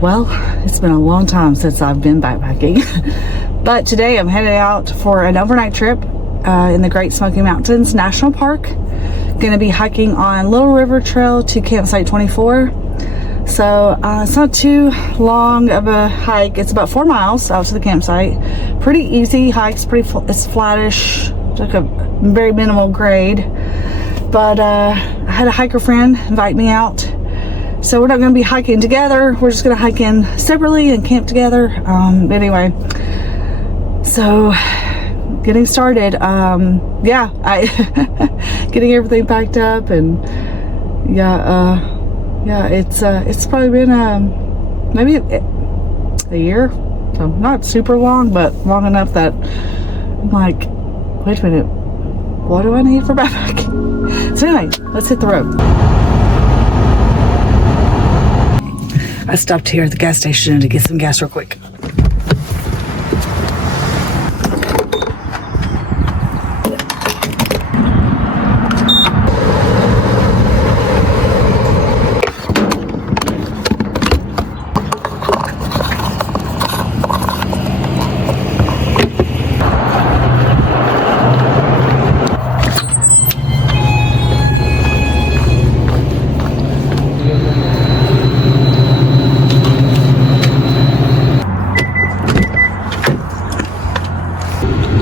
Well, it's been a long time since I've been backpacking, but today I'm headed out for an overnight trip in the Great Smoky Mountains National Park. Going to be hiking on Little River Trail to campsite 24. So it's not too long of a hike. It's about 4 miles out to the campsite. Pretty easy hikes. It's flattish, like a very minimal grade. But I had a hiker friend invite me out. So we're not going to be hiking together. We're just going to hike in separately and camp together. Anyway, so getting started. Yeah, getting everything packed up, and yeah, it's probably been maybe a year. So not super long, but long enough that I'm like, wait a minute, what do I need for backpacking? So anyway, let's hit the road. I stopped here at the gas station to get some gas real quick.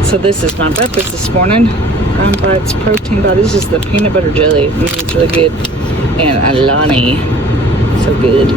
So this is my breakfast this morning. Bites protein bar. This is the peanut butter jelly. It's really good. And Alani. So good.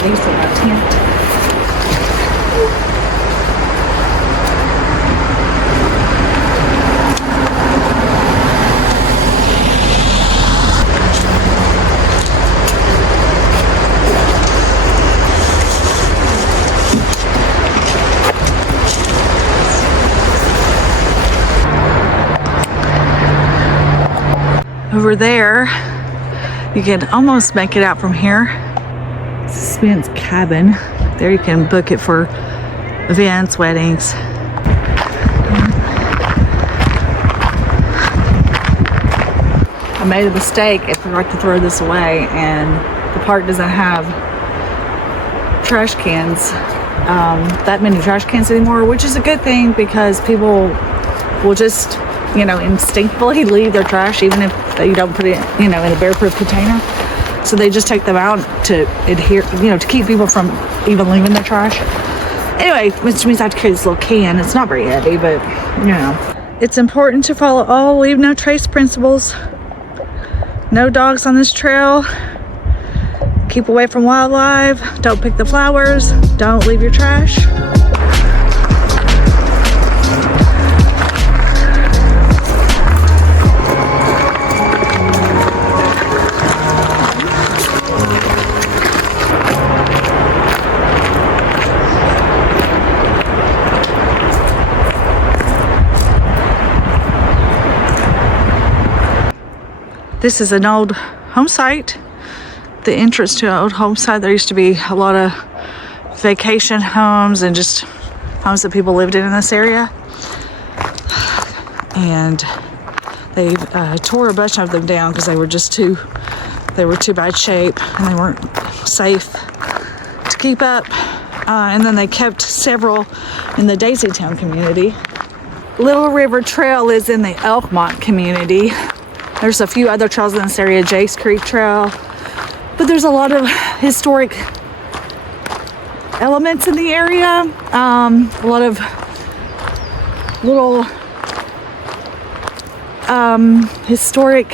These for my tent. Over there, you can almost make it out from here. Spence cabin. There you can book it for events, weddings. I made a mistake. I forgot to throw this away, and the park doesn't have trash cans, that many trash cans anymore, which is a good thing because people will just, instinctively leave their trash even if you don't put it, in a bear-proof container. So they just take them out to adhere, to keep people from even leaving their trash. Anyway, which means I have to carry this little can. It's not very heavy, but, It's important to follow all leave no trace principles. No dogs on this trail. Keep away from wildlife. Don't pick the flowers. Don't leave your trash. This is an old home site. The entrance to an old home site. There used to be a lot of vacation homes and just homes that people lived in this area. And they tore a bunch of them down because they were too bad shape and they weren't safe to keep up. And then they kept several in the Daisytown community. Little River Trail is in the Elkmont community. There's a few other trails in this area, Jace Creek Trail, but there's a lot of historic elements in the area. A lot of little historic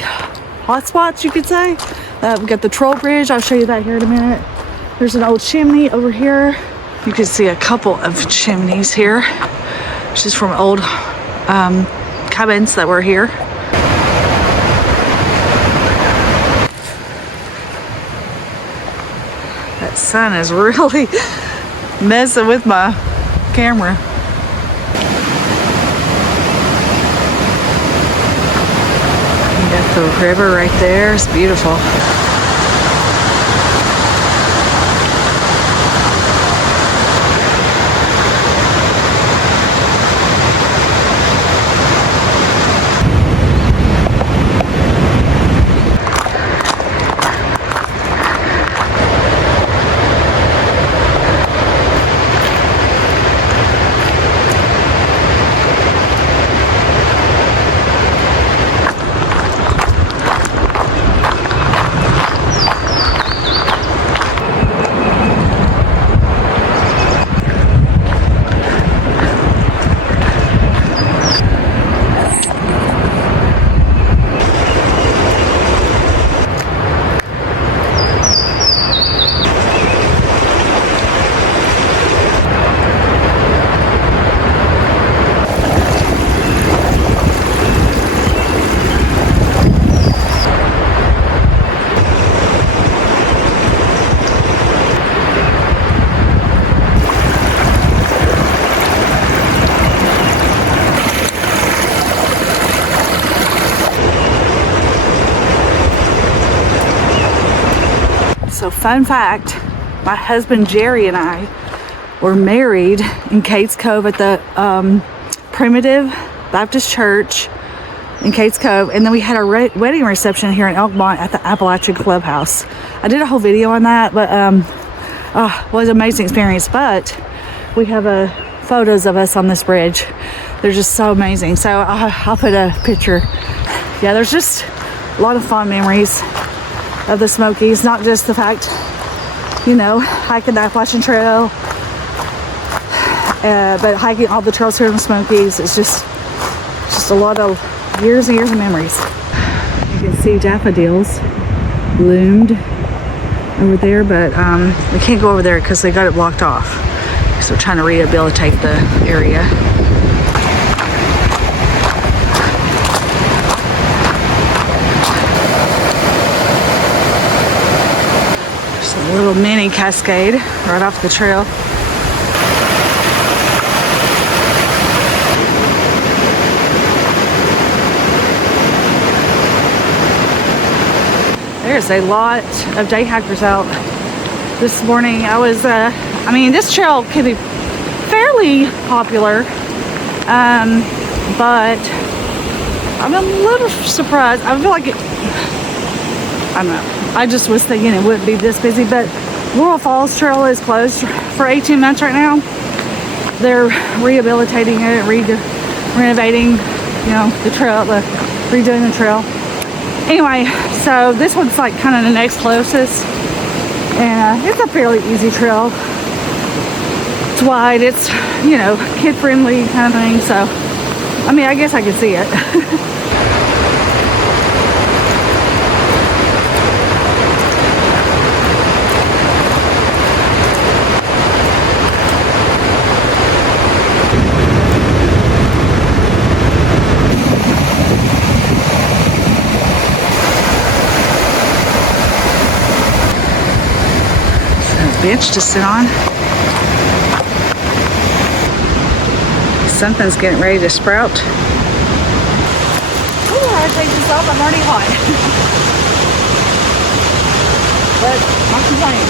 hotspots, you could say. We've got the troll bridge. I'll show you that here in a minute. There's an old chimney over here. You can see a couple of chimneys here. This is from old cabins that were here. That sun is really messing with my camera. You got the river right there. It's beautiful. So fun fact, my husband Jerry and I were married in Cades Cove at the Primitive Baptist Church in Cades Cove, and then we had our wedding reception here in Elkmont at the Appalachian Clubhouse. I did a whole video on that, but it was an amazing experience. But we have photos of us on this bridge. They're just so amazing. So I'll put a picture. Yeah, there's just a lot of fun memories of the Smokies, not just the fact, you know, hiking the Appalachian Trail, but hiking all the trails here in the Smokies. It's just a lot of years and years of memories. You can see daffodils bloomed over there, but we can't go over there because they got it blocked off. So we're trying to rehabilitate the area. Little mini cascade right off the trail. There's a lot of day hikers out this morning. I mean, this trail can be fairly popular, but I'm a little surprised. I feel like I don't know. I just was thinking it wouldn't be this busy, but Laurel Falls Trail is closed for 18 months right now. They're rehabilitating it, renovating, you know, the trail, redoing the trail. Anyway, so this one's like kind of the next closest, and it's a fairly easy trail. It's wide, it's, you know, kid-friendly kind of thing. So, I mean, I guess I can see it. Bench to sit on. Something's getting ready to sprout. Ooh, I gotta take this off. I'm already hot. But not complaining.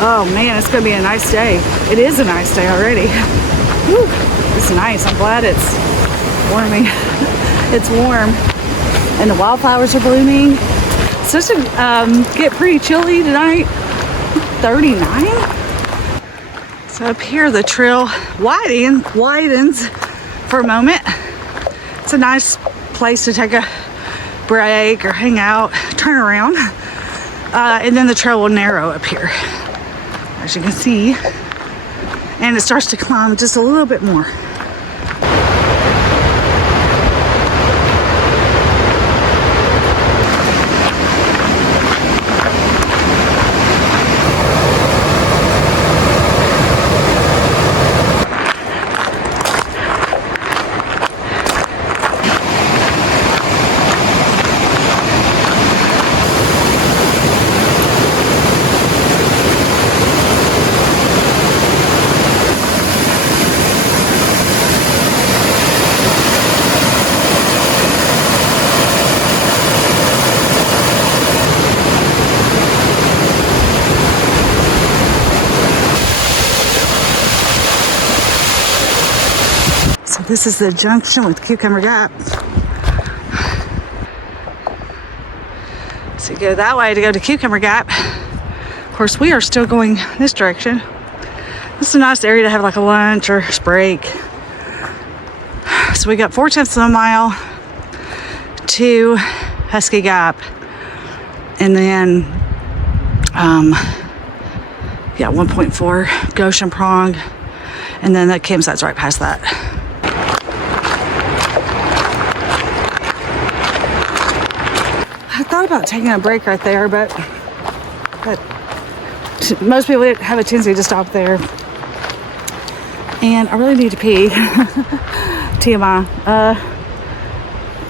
Oh man, it's gonna be a nice day. It is a nice day already. Whew, it's nice. I'm glad it's warming. It's warm, and the wildflowers are blooming. It's supposed to get pretty chilly tonight, 39. So up here the trail widens for a moment. It's a nice place to take a break or hang out, turn around, and then the trail will narrow up here, as you can see, and it starts to climb just a little bit more. This is the junction with Cucumber Gap. So you go that way to go to Cucumber Gap. Of course, we are still going this direction. This is a nice area to have like a lunch or break. So we got 4/10 of a mile to Husky Gap, and then 1.4 Goshen Prong, and then the campsite's right past that. I thought about taking a break right there, but most people have a tendency to stop there, and I really need to pee. TMI.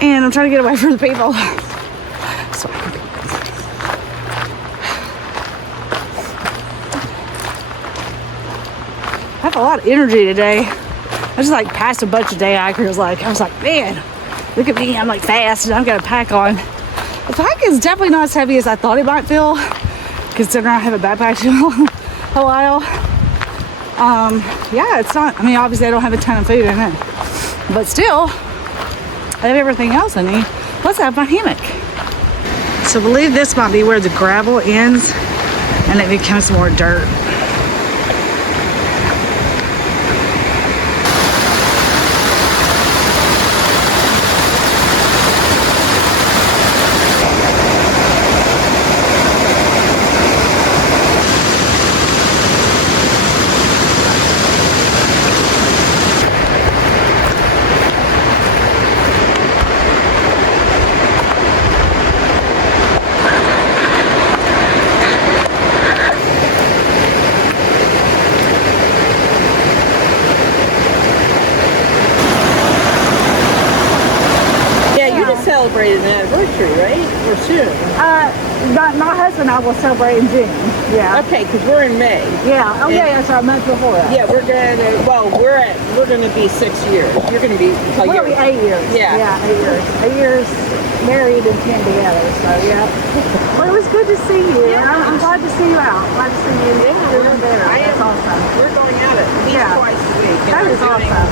And I'm trying to get away from the people so I can pee. I have a lot of energy today. I just like passed a bunch of day hikers. I was like, man, look at me. I'm like fast and I've got a pack on. The pack is definitely not as heavy as I thought it might feel, considering I haven't backpacked in a while. Yeah, it's not, I mean, obviously I don't have a ton of food in it, but still, I have everything else I need. Plus I have my hammock. So I believe this might be where the gravel ends and it becomes more dirt. Celebrating an anniversary, right? Or soon? My husband and I will celebrate in June. Yeah. Okay, because we're in May. Yeah. Oh, yeah. So a month before that. Yeah, we're gonna be 6 years. You're gonna be a year. We'll be 8 years. Yeah. Yeah, 8 years. 8 years married and 10 together. So yeah. Well, it was good to see you. Yeah. I'm glad to see you out. Glad to see you. Yeah, You're there. That's awesome. We're going out at least twice a week. That is awesome.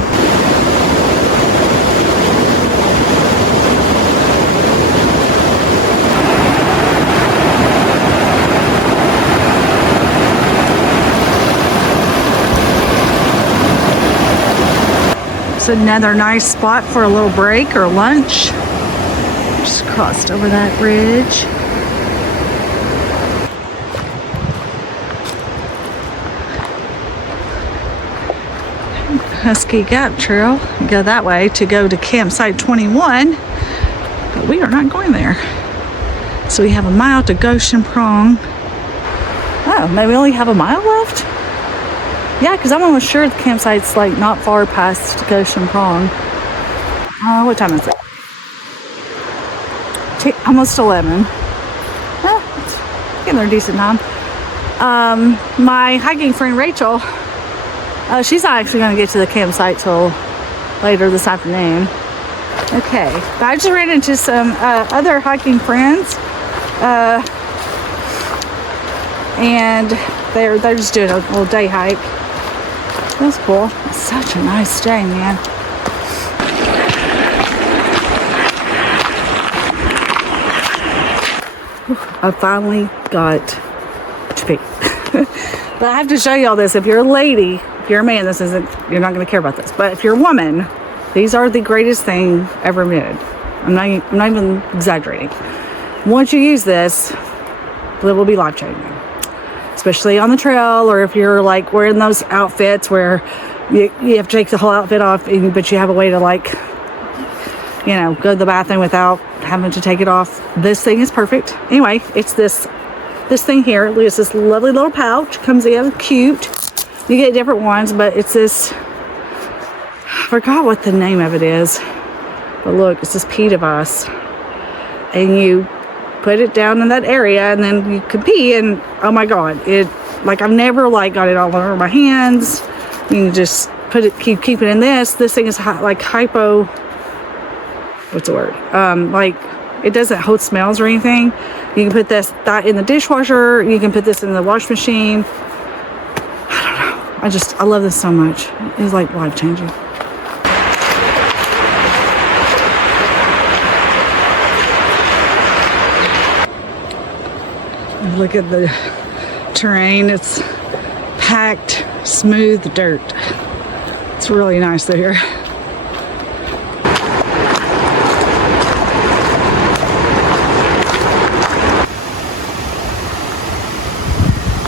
It's another nice spot for a little break or lunch. Just crossed over that ridge. Husky Gap Trail. You go that way to go to campsite 21, but we are not going there. So we have a mile to Goshen Prong. Oh, maybe we only have a mile left? Yeah, because I'm almost sure the campsite's like not far past Goshen Prong. What time is it? Almost 11. Getting there a decent time. My hiking friend Rachel, she's not actually going to get to the campsite till later this afternoon. Okay, but I just ran into some other hiking friends, and they're just doing a little day hike. That's cool. It's such a nice day, man. I finally got to pee. But I have to show you all this. If you're a lady, if you're a man, you're not going to care about this. But if you're a woman, these are the greatest thing ever invented. I'm not even exaggerating. Once you use this, it will be life-changing. Especially on the trail, or if you're like wearing those outfits where you have to take the whole outfit off, but you have a way to like, go to the bathroom without having to take it off. This thing is perfect. Anyway, it's this thing here. It's this lovely little pouch. Comes in cute. You get different ones, but it's this, I forgot what the name of it is, but look, it's this pee device, and you put it down in that area, and then you can pee, and oh my god, I've never got it all over my hands. You can just keep it in this. This thing is hypo, what's the word? It doesn't hold smells or anything. You can put that in the dishwasher. You can put this in the wash machine. I don't know. I love this so much. It's like life changing. Look at the terrain. It's packed, smooth dirt. It's really nice there.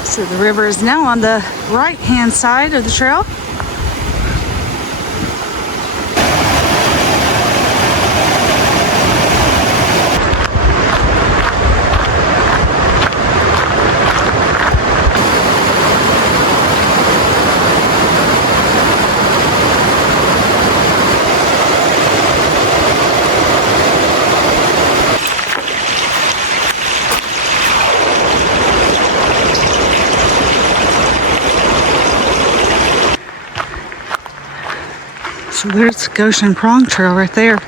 So the river is now on the right-hand side of the trail. So there's Goshen Prong Trail right there.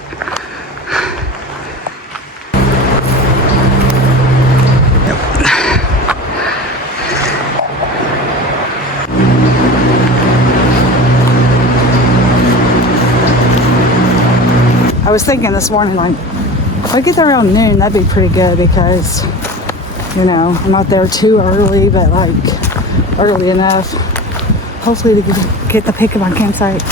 I was thinking this morning, like, if I get there around noon, that'd be pretty good because, you know, I'm not there too early, but like early enough, hopefully to get the pick of my campsite.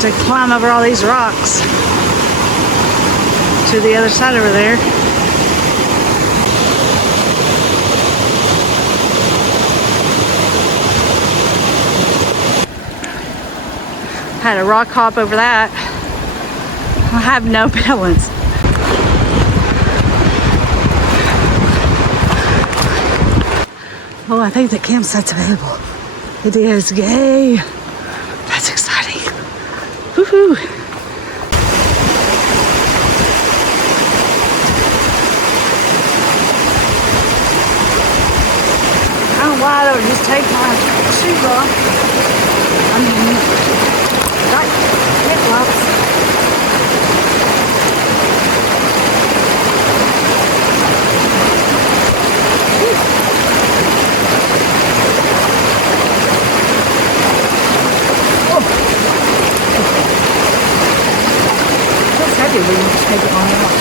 To climb over all these rocks to the other side over there. Had a rock hop over that. I have no balance. Oh, I think the campsite's available. It is. Yay! That's exciting. Woohoo! I don't know why I don't just take my shoes off. I mean, got flip-flops. We can just take it on out.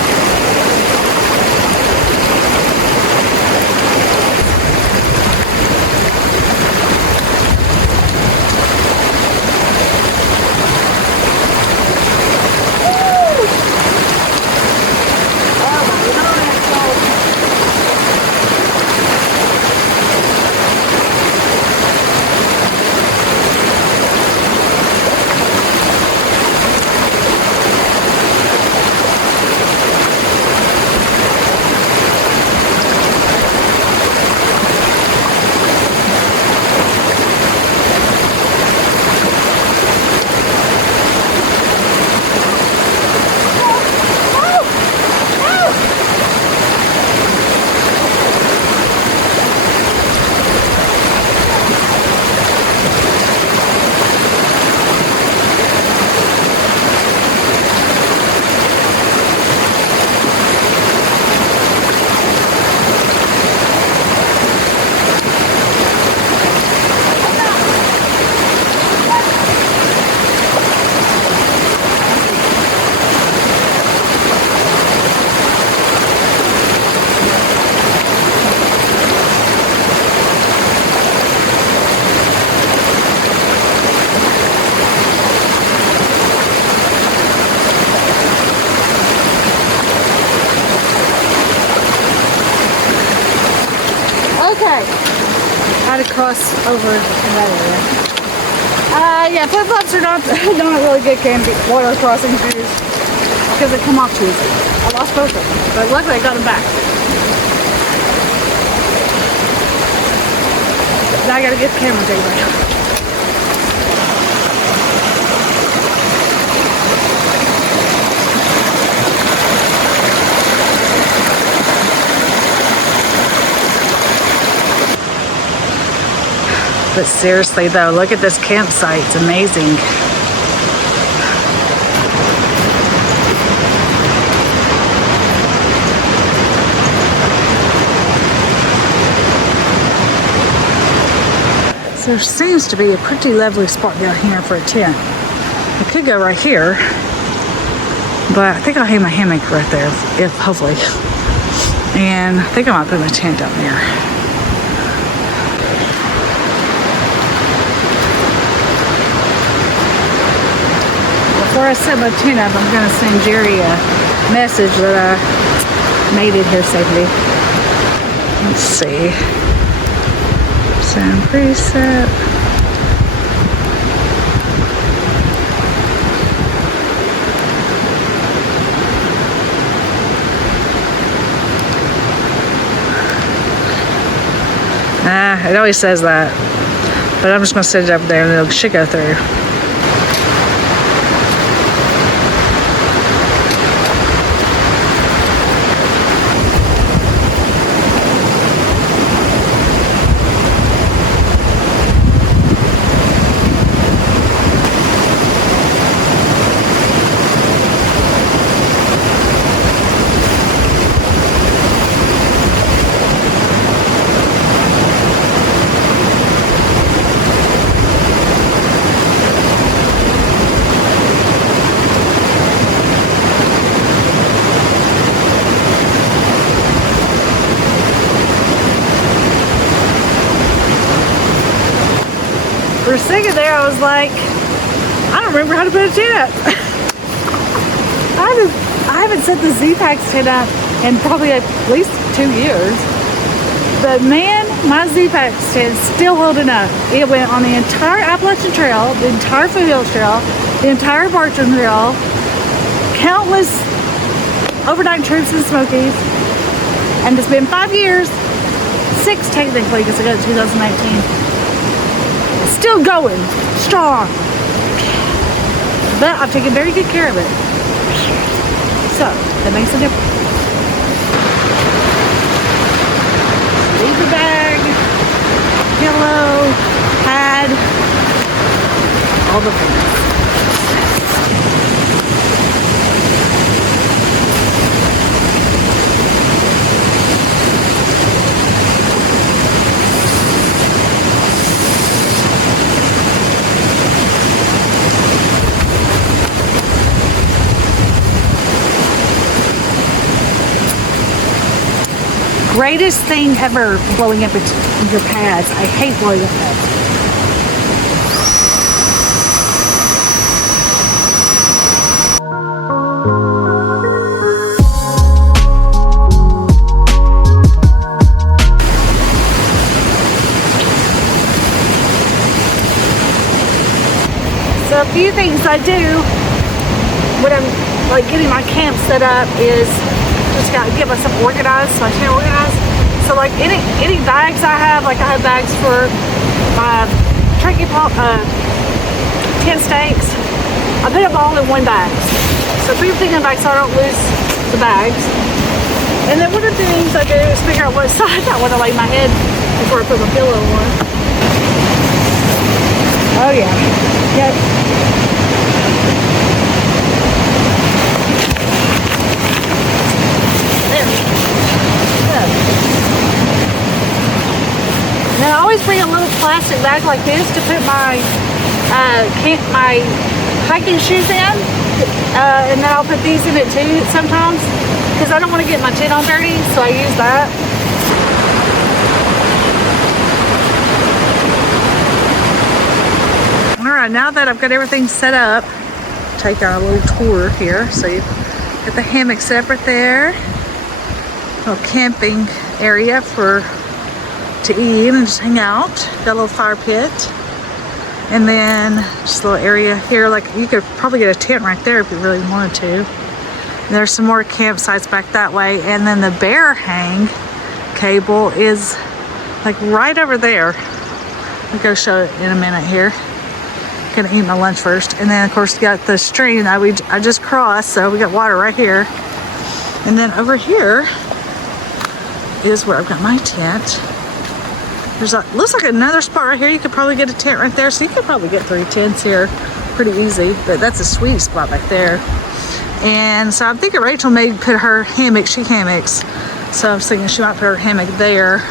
Okay, how to cross over in that area. Yeah, flip-flops are not really good water crossing shoes because they come off too easy. I lost both of them, but luckily I got them back. Now I gotta get the camera taken back. But seriously though, look at this campsite. It's amazing. So there seems to be a pretty lovely spot down here for a tent. I could go right here, but I think I'll hang my hammock right there, if hopefully. And I think I might put my tent down there. Before I set my tent up, I'm gonna send Jerry a message that I made it here safely. Let's see. Send preset. It always says that, but I'm just gonna set it up there and it should go through. For a second there, I was like, I don't remember how to put a tent up. I haven't set the Z-Packs tent up in probably at least 2 years. But man, my Z-Packs tent is still holding up. It went on the entire Appalachian Trail, the entire Foothills Trail, the entire Bartram Trail, countless overnight trips in the Smokies. And it's been 5 years, 6 technically, because I got it 2019. Still going strong, but I've taken very good care of it, so that makes a difference. Sleeping bag, pillow, pad, all the things. Greatest thing ever, blowing up your pads. I hate blowing up pads. So a few things I do when I'm like getting my camp set up is just gotta get myself organized, so I stay organized. So like any bags I have, like I have bags for my turkey tent stakes. I put them all in one bag. So 3 things in bags so I don't lose the bags. And then one of the things I do is figure out what side I want to lay my head before I put my pillow on. Oh yeah. Yep. Now I always bring a little plastic bag like this to put my my hiking shoes in, and then I'll put these in it too sometimes because I don't want to get my tent all dirty, so I use that. All right, now that I've got everything set up, take our little tour here. So you get the hammock set up right there. Little camping area to eat and just hang out. Got a little fire pit, and then just a little area here. Like you could probably get a tent right there if you really wanted to. And there's some more campsites back that way, and then the bear hang cable is like right over there. I'll go show it in a minute here. Gonna eat my lunch first, and then of course you got the stream that I just crossed, so we got water right here. And then over here is where I've got my tent. There's a, looks like another spot right here. You could probably get a tent right there. So you could probably get 3 tents here pretty easy. But that's a sweet spot back there. And so I'm thinking Rachel may put her hammock. She hammocks. So I was thinking she might put her hammock there.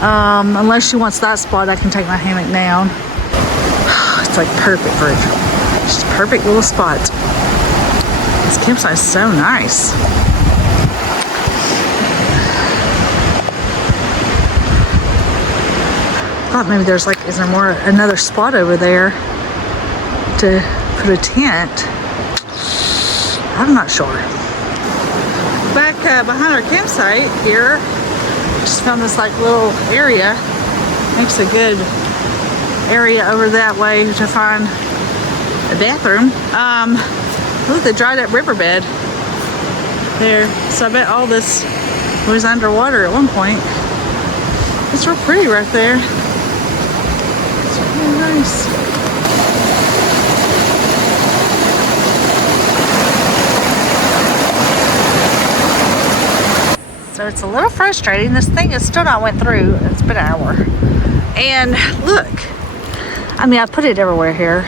Unless she wants that spot, I can take my hammock down. It's like perfect for Rachel. It's just a perfect little spot. This campsite is so nice. I thought maybe there's like, is there more, another spot over there to put a tent? I'm not sure. Back behind our campsite here, just found this like little area. Makes a good area over that way to find a bathroom. Look, the dried up riverbed there. So I bet all this was underwater at one point. It's real pretty right there. Really nice. So it's a little frustrating. This thing is still not went through. It's been an hour. And look, I mean, I put it everywhere here.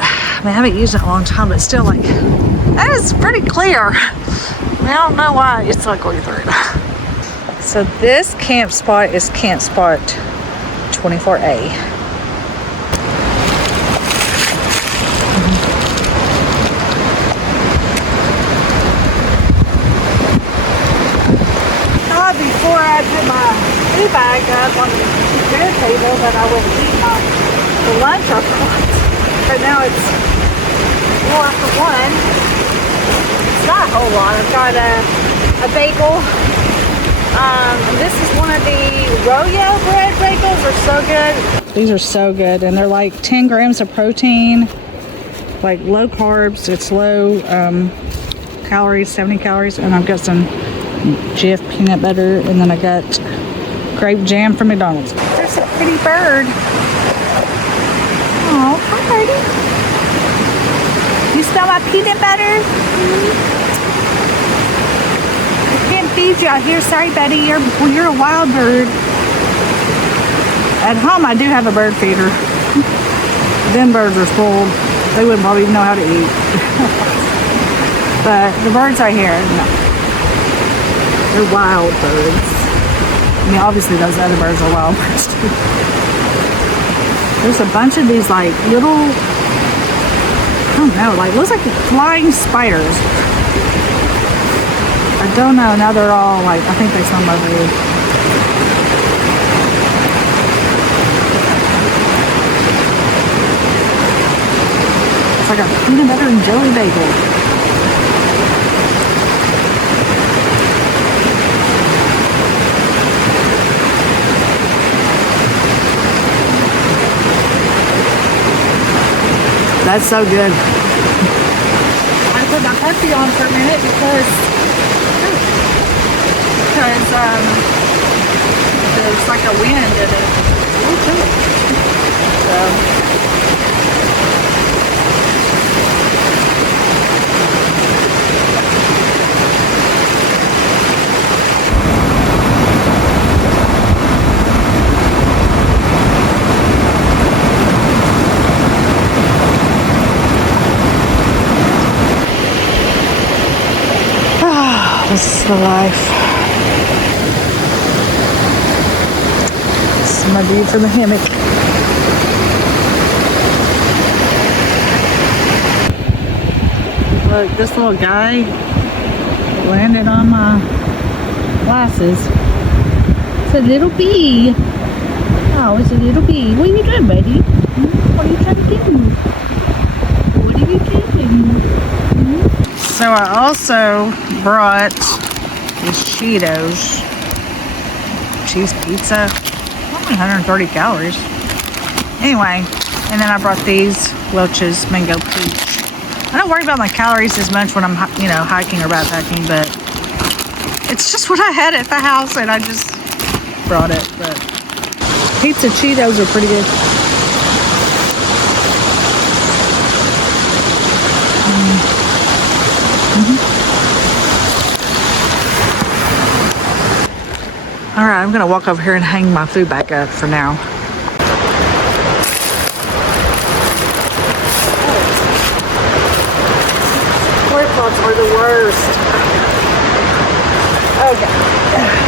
I mean, I haven't used it in a long time, but still, like, that is pretty clear. I mean, I don't know why it's not going through it. So this camp spot is camp spot 24A. Before I put my food bag up on the dinner table that I would eat my lunch or what. But now it's a little after 1. It's not a whole lot. I've got a bagel. This is one of the Royo bread bagels. They're so good. These are so good, and they're like 10 grams of protein, like low carbs. It's low calories, 70 calories, and I've got some Jif peanut butter, and then I got grape jam from McDonald's. There's a pretty bird. Oh, hi, birdie. You smell my peanut butter? I can't feed you out here. Sorry, buddy. You're a wild bird. At home, I do have a bird feeder. Them birds are spoiled. They wouldn't probably even know how to eat. But the birds right here, no. They're wild birds. I mean, obviously those other birds are wild birds too. There's a bunch of these like little, I don't know, like looks like flying spiders. I don't know. Now they're all like, I think they swim over here. It's like a peanut butter and jelly bagel. That's so good. I put my coffee on for a minute because there's like a wind in it. So. This is the life. This is my view from the hammock. Look, this little guy landed on my glasses. It's a little bee. Oh, it's a little bee. What are you doing, buddy? What are you trying to do? What are you doing? So I also brought these Cheetos. Cheese pizza. Only 130 calories. Anyway, and then I brought these Welch's Mango Peach. I don't worry about my calories as much when I'm, you know, hiking or backpacking, but it's just what I had at the house and I just brought it. But pizza Cheetos are pretty good. All right, I'm gonna walk over here and hang my food back up for now. Flip-flops are the worst. Okay.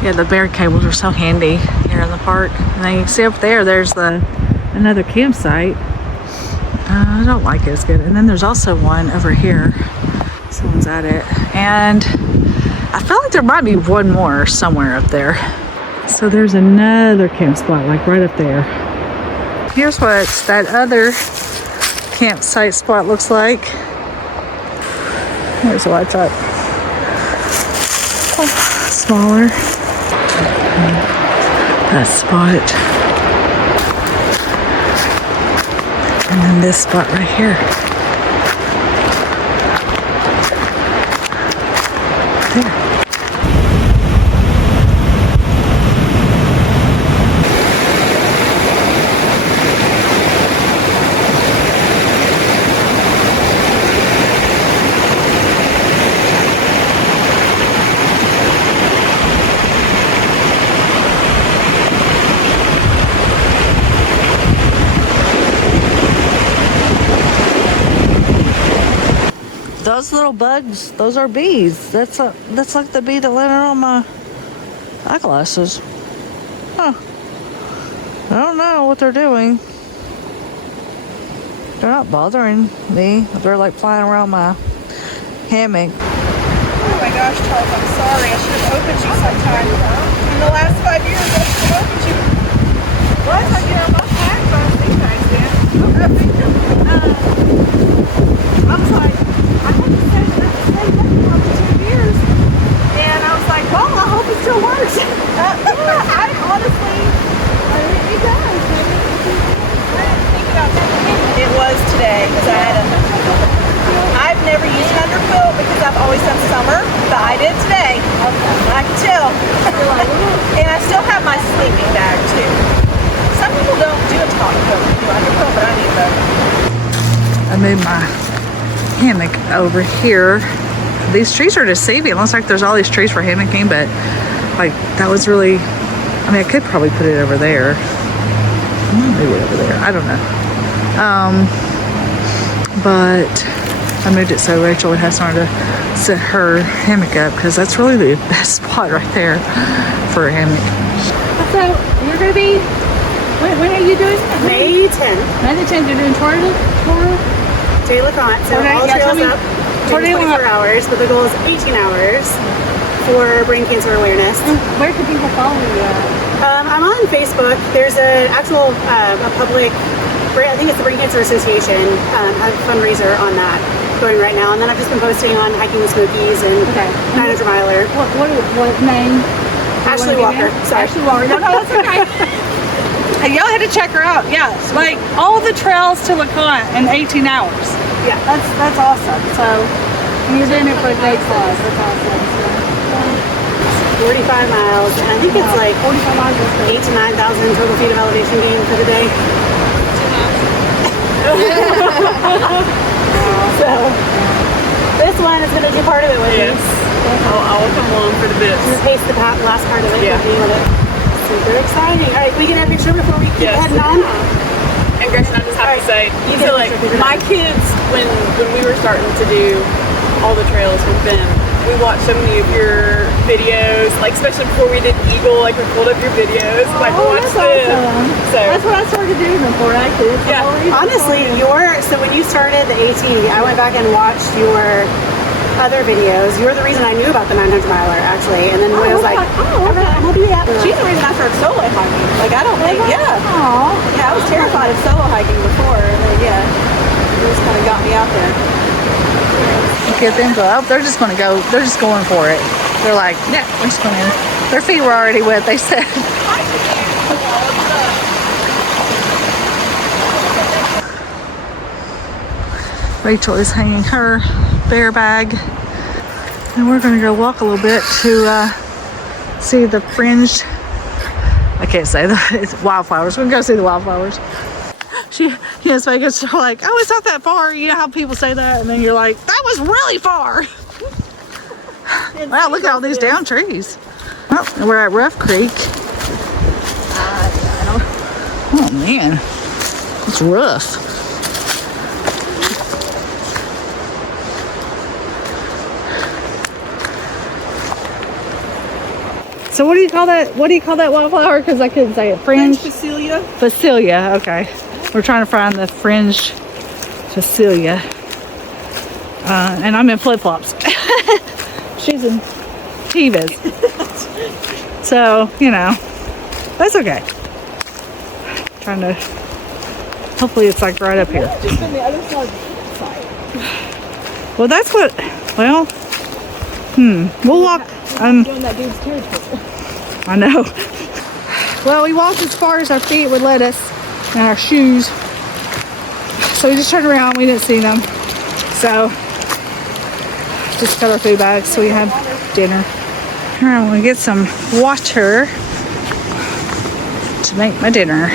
Yeah, the bear cables are so handy here in the park. And then you can see up there, there's another campsite. I don't like it as good. And then there's also one over here. Someone's at it. And I feel like there might be one more somewhere up there. So there's another camp spot, like right up there. Here's what that other campsite spot looks like. Here's what I thought. Oh, smaller. That spot. And then this spot right here. There. Those little bugs, those are bees. That's like the bee that landed on my eyeglasses. Huh. I don't know what they're doing. They're not bothering me. They're like flying around my hammock. Oh my gosh, Charles, I'm sorry. I should have opened you sometime. In the last 5 years, I should have opened you. What? I get on my pack, but I think I did. I was like, I haven't said nothing for 2 years. And I was like, well, I hope it still works. I honestly, it does. Think about that. It was today, because I've never used an underquilt because I've always done summer, but I did today. I can tell. And I still have my sleeping bag too. Some people don't do a top quilt, do underquilt, but I need both. I moved my hammock over here. These trees are deceiving. It looks like there's all these trees for hammocking, but like that was really, I mean, I could probably put it over there. Maybe over there. I don't know. But I moved it so Rachel would have somewhere to set her hammock up, because that's really the best spot right there for a hammock. So you're going to be, when are you doing it? May 10th. May the 10th, you're doing Tour Day LeConte, so Okay, all yeah, tell trails me- up Tour in de 24 hours, but the goal is 18 hours for brain cancer awareness. Where can people follow you at? I'm on Facebook. There's an actual, a public, I think it's the Brain Cancer Association, have a fundraiser on that going right now. And then I've just been posting on hiking the Smokies and Okay. 900 miler. What name? Ashley Walker. Sorry. Ashley Walker. No, that's okay. Hey, y'all had to check her out. Yes, like all the trails to LeConte in 18 hours. Yeah. That's awesome. So and you're doing it for a day plus. That's awesome. So, 45 miles. And I think it's like 45 miles. 8,000 to 9,000 total feet of elevation gain for the day. So this one is going to do part of it with me. I'll come along for the bits. Just pace the last part of it Yeah. with me with it. Super exciting. All right, we can have your picture before we keep Yes. heading on. And Gretchen, I just have to say, You so get like a picture. my kids, when we were starting to do all the trails with them, we watched so many of your videos, like especially before we did Eagle, like we pulled up your videos, like Oh, watched that's them. awesome. So That's what I started doing before I did. Yeah. Honestly, so when you started the AT, I went back and watched your other videos. You're the reason I knew about the 900 miler actually, and then when I was like, oh, okay, I'll do that. She's the reason I started solo hiking. Like I don't think, yeah, I was terrified of solo hiking before, and then, yeah, it just kind of got me out there. Get them go. Oh, they're just going to go. They're just going for it. They're like, yeah, we're just going in. Their feet were already wet, they said. Rachel is hanging her bear bag. And we're going to go walk a little bit to see the fringed, I can't say it's wildflowers. We're going to go see the wildflowers. Yes, Vegas, like, oh, it's not that far. You know how people say that? And then you're like, that was really far. Wow, look at all these down trees. Oh, we're at Rough Creek. Oh, man. It's rough. So what do you call that? What do you call that wildflower? Because I couldn't say it. Fringed Phacelia. Phacelia. Okay. We're trying to find the fringed Phacelia. And I'm in flip-flops. She's in Tevas. So, you know, that's okay. Trying to, hopefully it's like right up here. Just on the other side. Well, that's what, well, we'll walk. Doing that dude's territory. I know. Well, we walked as far as our feet would let us and our shoes. So we just turned around. We didn't see them. So just got our food bags so we have dinner. All right, I'm gonna get some water to make my dinner.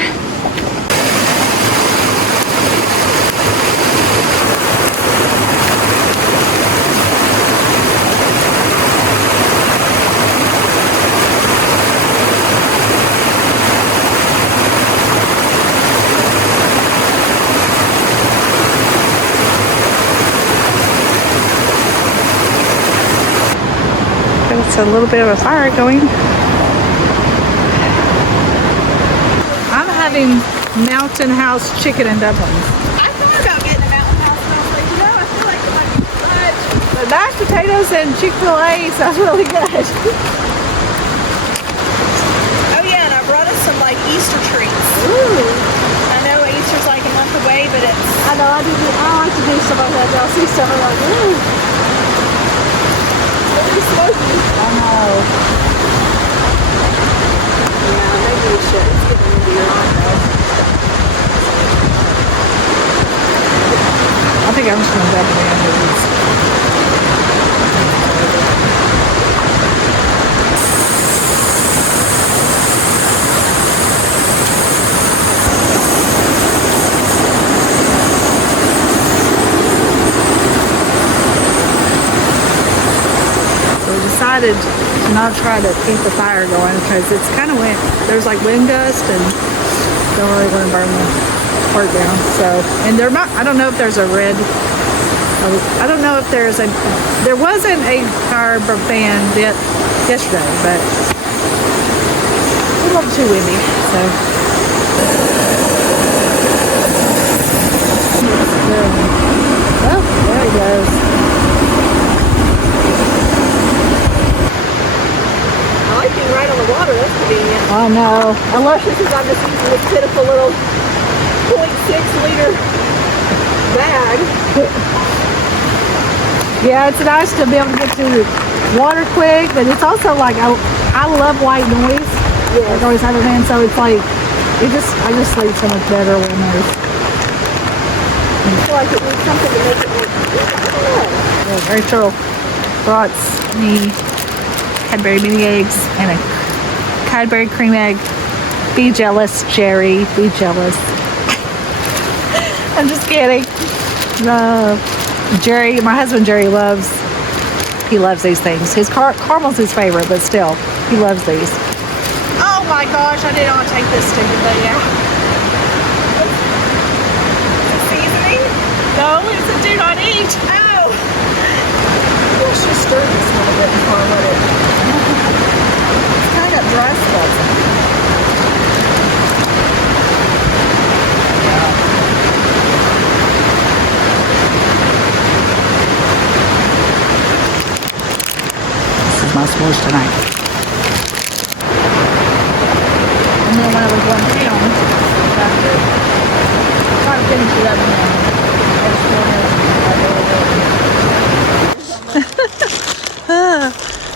It's a little bit of a fire going. I'm having Mountain House chicken and dumplings. I thought about getting a mountain house, and I was like, no, I feel like it might be much. The mashed potatoes and Chick-fil-A sounds really good. Oh yeah, and I brought us some like Easter treats. Ooh. I know Easter's like a month away, but it's. I know, I like to do stuff like that. I'll see stuff like, ooh. Really smoky. I know. Yeah, maybe we should. It's getting into your I think I'm just going to dump it in these. Decided to not try to keep the fire going because it's kind of wind. There's like wind gust and don't really want to burn the part down. So, and there might, I don't know if there's a red. I don't know if there wasn't a fire ban yet yesterday, but it's a little too windy. So. Oh, there he goes. right on the water. That's convenient. I know. Especially since I'm just using this pitiful little 0.6 liter bag. Yeah, it's nice to be able to get to the water quick, but it's also like I love white noise. Yeah. Like I always have it in, so it's like I just sleep so much better when there's. I feel like it needs something to make it more. I don't know. Yeah, Rachel brought me Cadbury mini eggs and a Cadbury cream egg. Be jealous, Jerry. Be jealous. I'm just kidding. Jerry, my husband Jerry loves these things. His caramel's his favorite, but still, he loves these. Oh my gosh, I didn't want to take this stupid thing out. Seasoning? No, it's a do not eat. Oh! I should stir this a little bit before I let it. It's kind of got dry spots in it. my s'mores tonight. And then when I was going down, after trying to finish it up now.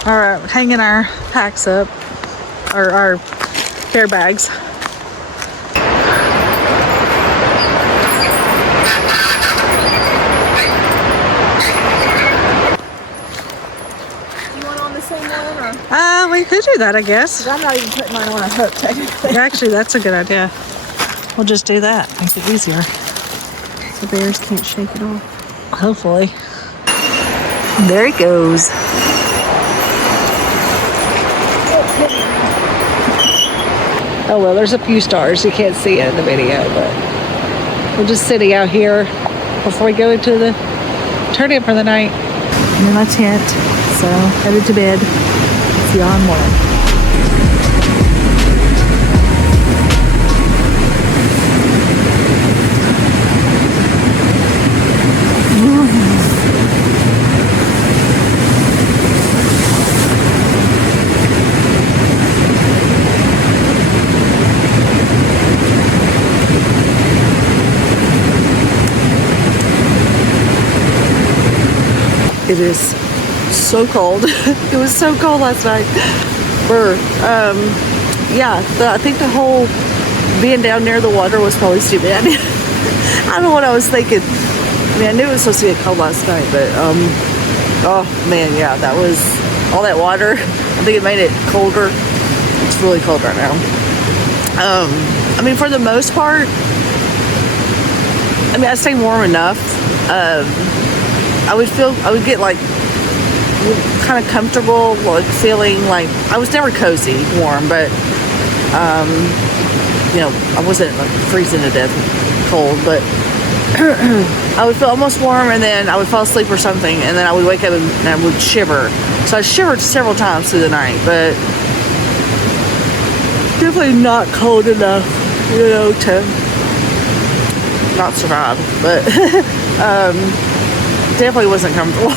All right, hanging our packs up, or our bear bags. We could do that, I guess. I'm not even putting mine on a hook, technically. Actually, that's a good idea. We'll just do that. Make it easier. The bears can't shake it off. Hopefully. There he goes. Oh, well, there's a few stars. You can't see it in the video, but we're just sitting out here before we go into the turn in for the night. I'm in my tent, so headed to bed. See y'all in the morning. It is so cold. It was so cold last night. I think the whole being down near the water was probably stupid. I don't know what I was thinking. I mean, I knew it was supposed to get cold last night, but oh man, yeah, that was all that water. I think it made it colder. It's really cold right now. I mean, for the most part, I mean, I stay warm enough. I would get like kind of comfortable, like feeling like I was never cozy warm, but you know, I wasn't like freezing to death cold, but I would feel almost warm, and then I would fall asleep or something, and then I would wake up and I would shiver. So I shivered several times through the night, but definitely not cold enough, you know, to not survive, but definitely wasn't comfortable.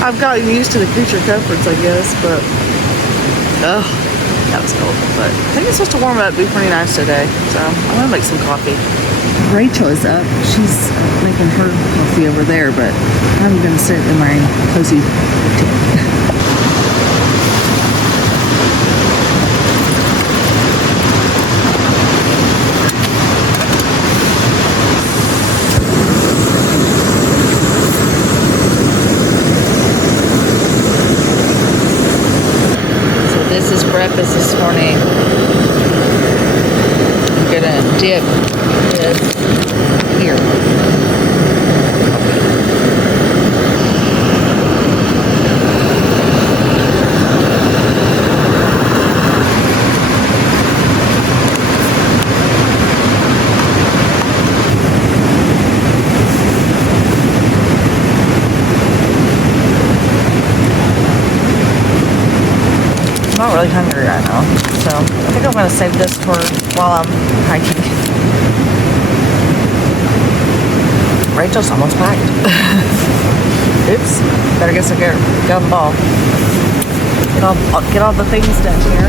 I've gotten used to the creature comforts, I guess, but that was cold. But I think it's supposed to warm up, be pretty nice today. So I'm gonna make some coffee. Rachel is up. She's making her coffee over there, but I'm gonna sit in my cozy tent. This is breakfast this morning. I'm gonna dip this here. I'm not really hungry right now, so I think I'm gonna save this for while I'm hiking. Rachel's almost packed. Oops, better get on the ball. Get all the things done here.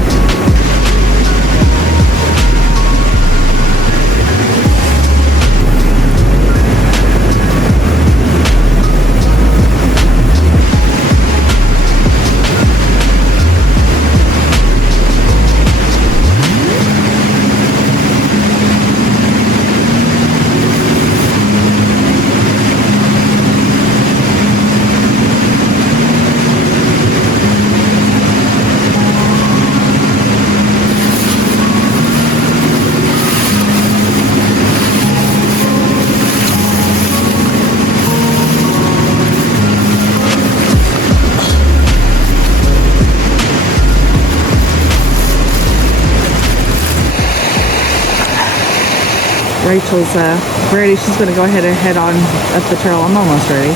Rachel's ready. She's going to go ahead and head on up the trail. I'm almost ready.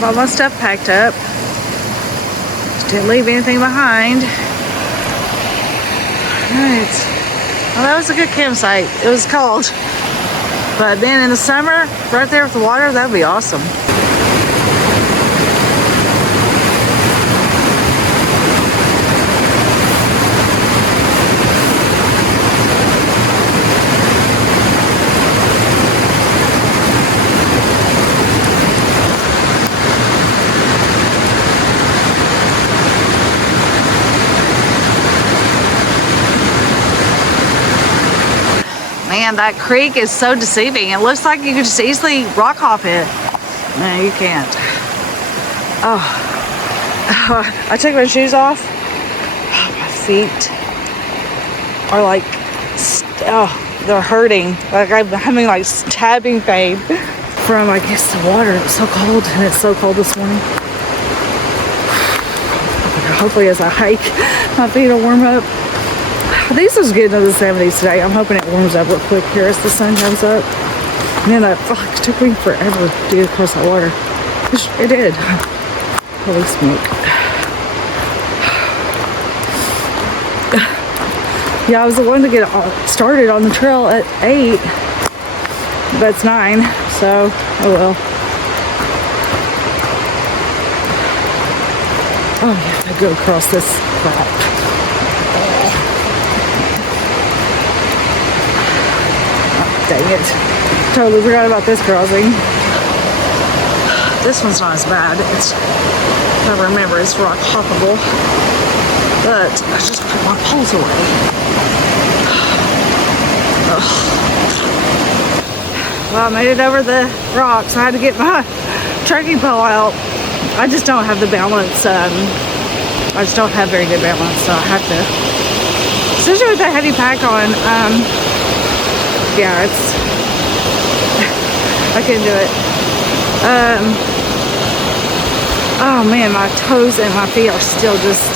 have all my stuff packed up. Didn't leave anything behind. Alright. Well, that was a good campsite. It was cold. But then in the summer, right there with the water, that would be awesome. Man, that creek is so deceiving. It looks like you could just easily rock hop it. No, you can't. Oh, I took my shoes off. Oh, my feet are like, oh, they're hurting. Like I'm having like stabbing pain from, I guess, the water. It was so cold, and it's so cold this morning. Hopefully as I hike, my feet will warm up. These are getting into the 70s today. I'm hoping it warms up real quick here as the sun comes up. Man, that fuck took me forever to get across that water. It did. Holy smoke. Yeah, I was the one to get started on the trail at 8, but it's 9, so oh well. Oh yeah, I go across this crap. Dang it. Totally forgot about this crossing. This one's not as bad. It's, if I remember, it's rock hoppable. But I just put my poles away. Ugh. Well, I made it over the rocks. I had to get my trekking pole out. I just don't have the balance. I just don't have very good balance, so I have to, especially with that heavy pack on, yeah, it's, I couldn't do it. Oh man, my toes and my feet are still just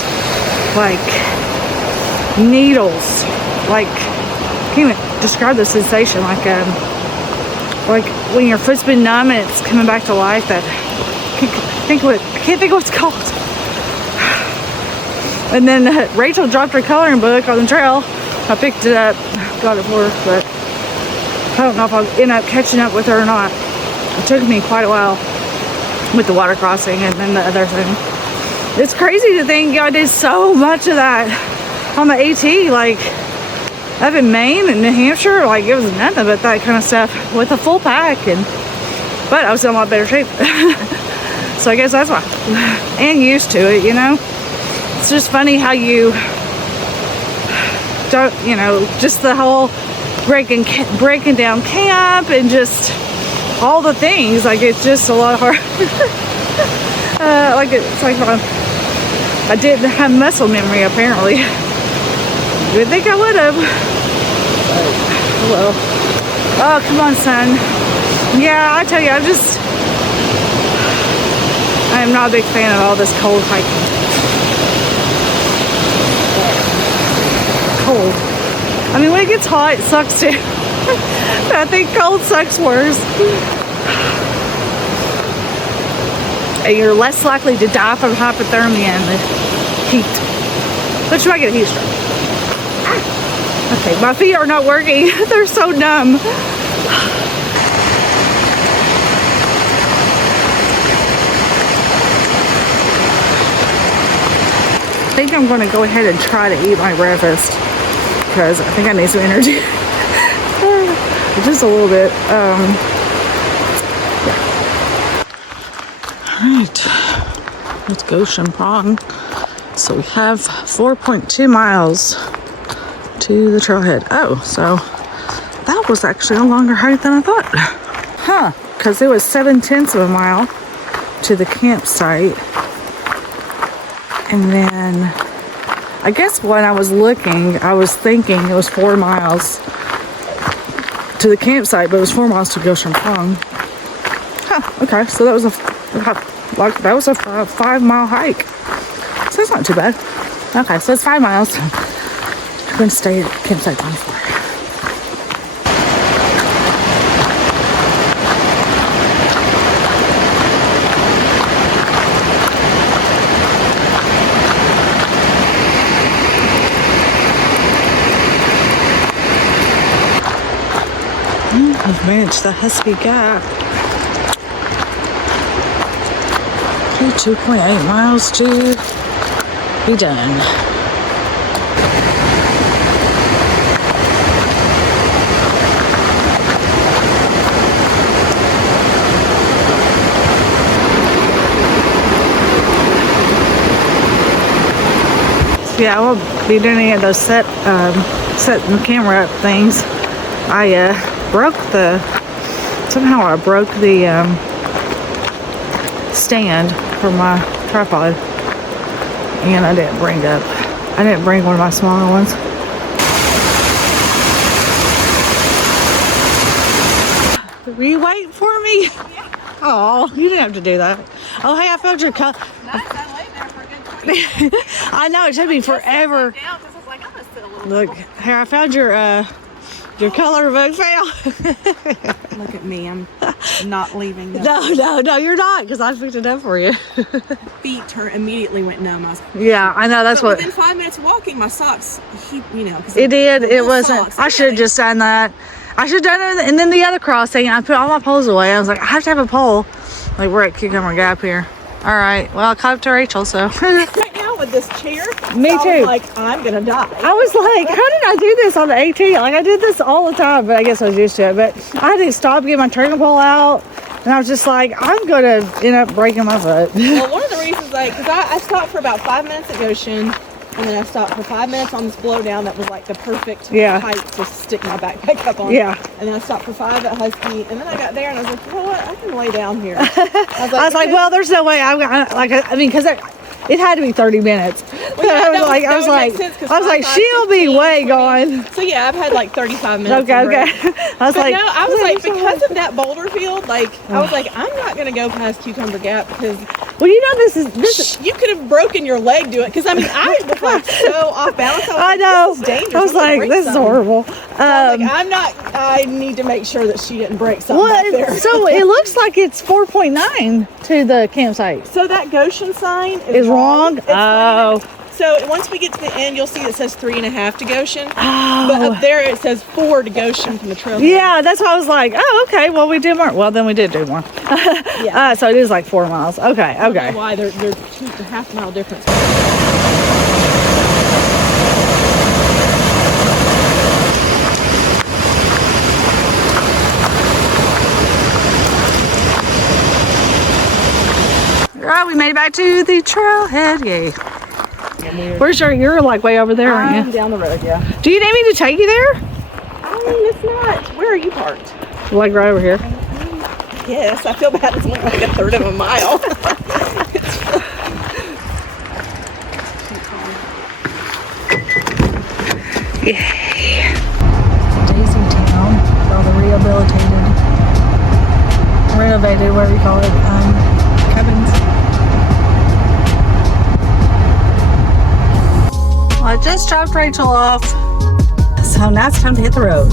like needles. Like, I can't even describe the sensation. Like when your foot's been numb and it's coming back to life. That I can't think of what it's called. And then Rachel dropped her coloring book on the trail. I picked it up, got it for her, but I don't know if I'll end up catching up with her or not. It took me quite a while with the water crossing and then the other thing. It's crazy to think I did so much of that on the AT. Like, up in Maine and New Hampshire, like it was nothing but that kind of stuff with a full pack. But I was in a lot better shape. So I guess that's why. And used to it, you know. It's just funny how you don't, you know, just the whole breaking down camp and just all the things. Like, it's just a lot hard. Like it's like I didn't have muscle memory apparently. You would think I would have. But, well. Oh, come on, son. Yeah, I tell you, I am not a big fan of all this cold hiking. Cold. I mean, when it gets hot, it sucks too. I think cold sucks worse. And you're less likely to die from hypothermia in the heat. But you might get a heat stroke. Okay, my feet are not working. They're so numb. I think I'm going to go ahead and try to eat my breakfast because I think I need some energy. Just a little bit. Yeah. Alright, let's go Champagne. So we have 4.2 miles to the trailhead. Oh, so that was actually a longer hike than I thought. Huh, because it was 7/10 of a mile to the campsite. And then I guess when I was looking, I was thinking it was 4 miles to the campsite, but it was 4 miles to go Champagne. Huh, okay, so that was a 5-mile hike. So it's not too bad. Okay, so it's 5 miles. I'm going to stay at campsite 24. went the Husky Gap. 2.8 miles to be done. Yeah, I won't be doing any of those setting the camera up things. Somehow I broke the stand for my tripod, and I didn't bring one of my smaller ones. Were you waiting for me? Yeah. Oh, you didn't have to do that. Oh, hey, I found your color. Nice, I laid there for a good 20 minutes. I know, it took me forever. Down 'cause I was like, I'm gonna sit a little Look, here, I found your color book fail. Look at me, I'm not leaving. No, you're not, because I picked it up for you. Feet immediately went numb. I was, Yeah, I know, that's but what. within 5 minutes of walking, my socks, 'cause It did. the It wool wasn't. socks, I should have just done that. I should have done it. And then the other crossing, I put all my poles away. I was like, I have to have a pole. Like, we're at Cucumber Gap here. All right. Well, I caught up to Rachel, so. Right now with this chair, Me I was too. like, I'm gonna die. I was like, how did I do this on the AT? Like, I did this all the time, but I guess I was used to it. But I had to stop, get my turning pole out. And I was just like, I'm going to end up breaking my foot. Well, one of the reasons, because I stopped for about 5 minutes at Goshen, and then I stopped for 5 minutes on this blowdown that was like the perfect height to stick my backpack up on. Yeah. And then I stopped for 5 at Husky, and then I got there and I was like, you know what? I can lay down here. I was like, well, there's no way because it had to be 30 minutes. Well, I was like, she'll be way gone. So yeah, I've had like 35 minutes. Okay. I was like, because of that boulder field, I was like, I'm not gonna go past Cucumber Gap because, well, you know, this. you could have broken your leg doing it. Because I mean, I was like so off balance. I know. This is dangerous. I was like, this is horrible. I need to make sure that she didn't break something back there. So it looks like it's 4.9 to the campsite. So that Goshen sign Is wrong? It's 3.5. So once we get to the end, you'll see it says 3.5 to Goshen. Oh. But up there it says 4 to Goshen from the trail. Yeah, that's why I was like, oh, okay. Well, we did more. Well, then we did do more. Yeah. So it is like 4 miles. Okay. I don't know why they're 2.5 mile difference. All right, we made it back to the trailhead. Yay. Where's you're like way over there, aren't I'm you? down the road, yeah. Do you need me to take you there? I mean, it's not. Where are you parked? Like right over here. Yes, I feel bad. It's only like a third of a mile. Daisy Town, all the renovated, whatever you call it, cabins. Well, I just dropped Rachel off, so now it's time to hit the road.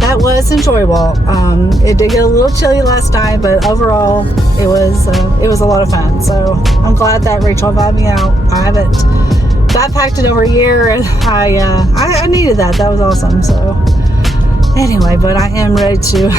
That was enjoyable. It did get a little chilly last night, but overall it was a lot of fun. So I'm glad that Rachel invited me out. I haven't backpacked in over a year, and I needed that. That was awesome. So anyway, but I am ready to